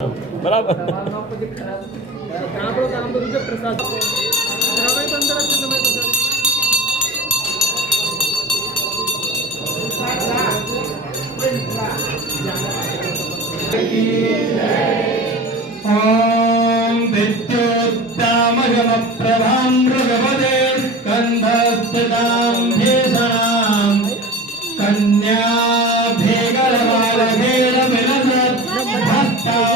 बराबर। ओम विद्युत्तामगमप्रभां मृगवदे स्कन्धस्थितां भीषणां कन्याभेगलबालभेद विलसत् हस्ताभिरासेवितां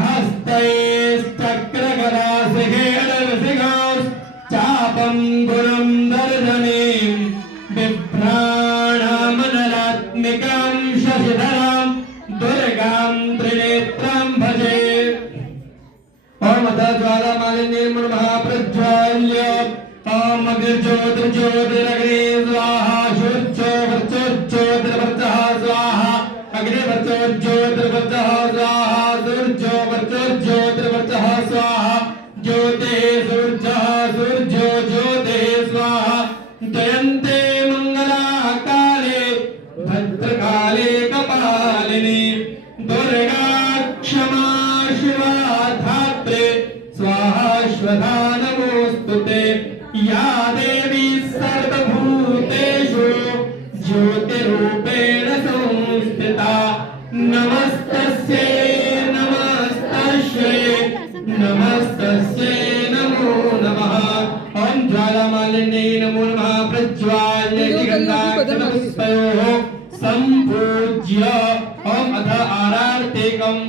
हस्तैश्चक्रगदासिघेरविसिघां चापं गुरुं दर्शनीं बिभ्राणामनलात्मिकां शशिधरां दुर्गां त्रिनेत्रां भजे। ओम ज्वालामालिनी महाप्रज्वाल्य ओम अग्निज्योतिर्ज्योतिरग्नि स्वाहा शुद्धोर्ज्योतिर्वर्चः स्वाहा अग्निवर्चोर्ज्योतिर्वर्चः स्वाहा सूर्योर्वर्चोर्ज्योतिर्वर्चः स्वाहा ज्योतिः सूर्यः सूर्यो ज्योतिः स्वाहा। जयन्ते मंगला काले भद्रकाले कपालिनी दुर्गा क्षमा शिवा धात्रे स्वाहा स्वधा नमोस्तुते। या देवी सर्वभूतेषु ज्योतिरूपेण संस्थिता नमस्तस्यै नमस्तस्यै नमस्तस्यै नमो नमः। ओम ज्वालामालिन्यै नमो नमः प्रज्वाल्य दिगन्ताक्षतमस्तयोः संपूज्य ओम अथ आरार्तिकम्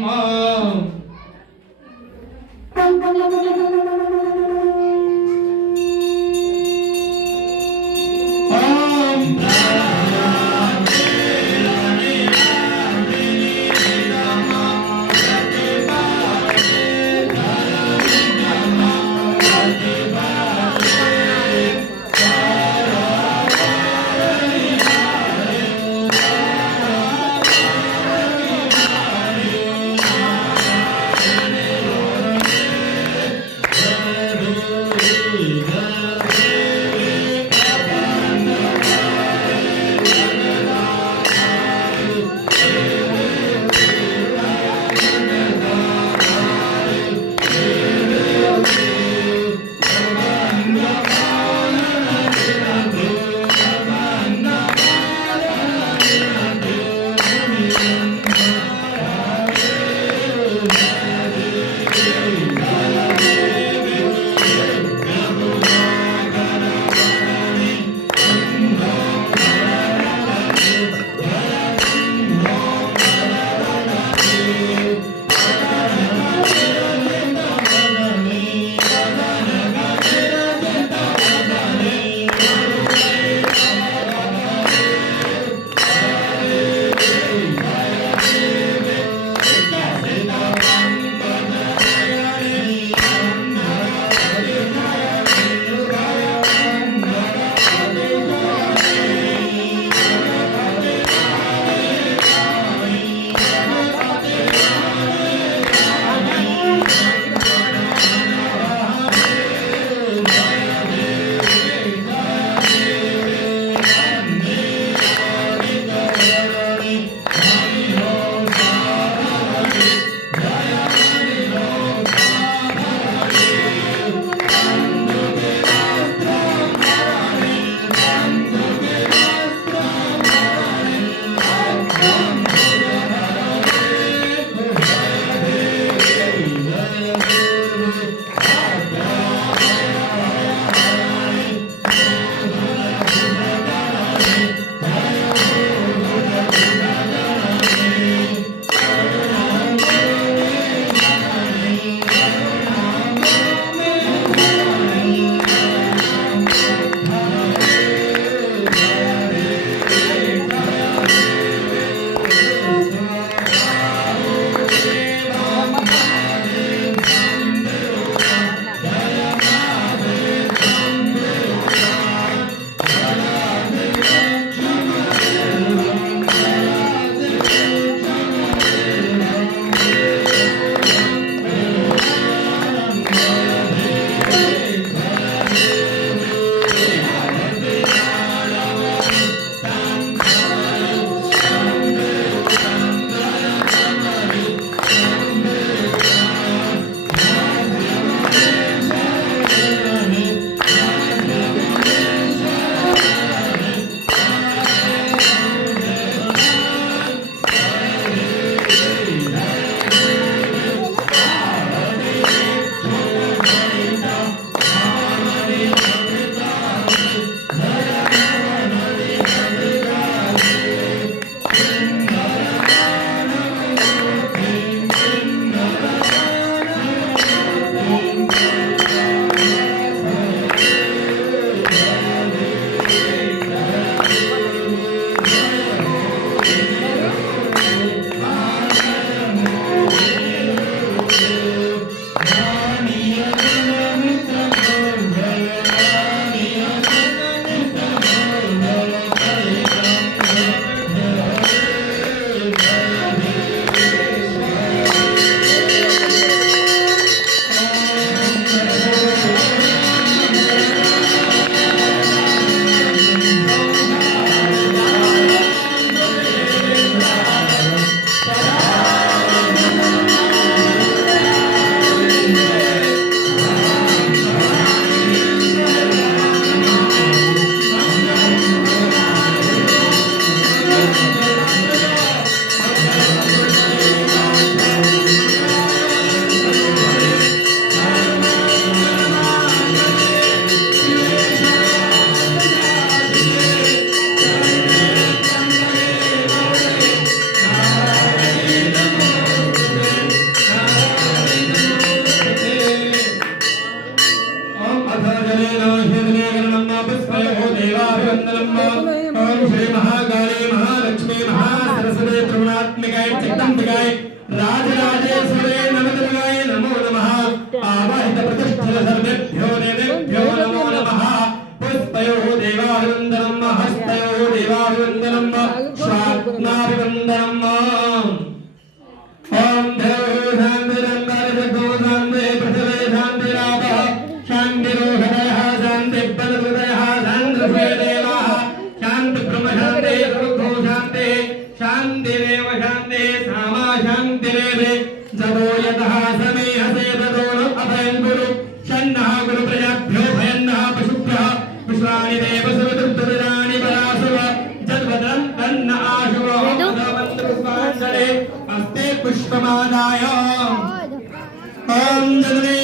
शांतिकाय राजराजेश्वरे नवदुर्गाय नमो नमः आवाहित प्रतिष्ठित सर्वेभ्यो देवेभ्यो नमो नमः पुष्पयोः देवाभिवन्दनं हस्तयोः देवाभिवन्दनं स्वात्माभिवन्दनं ओम देवो शांतिरंगारजगो शांति पृथ्वी शांतिरापः शांतिरोहदयः शान्तिपदहृदयः शान्तिर्वेदेवाः शान्ति ब्रह्म शान्ति सर्वभूतो शान्ति शान्तिरेव शान्ति सामा शान्तिरेव जपो यतः समेहसे ततो न अभयं गुरु शन्नः गुरु प्रजाभ्यो भयन्नः पशुभ्यः विश्वानि देव सुविदुर्दुराणि परासुव जद्वदं तन्न आशुव पुष्पाञ्जले अस्ते पुष्पमादाय ओम जननी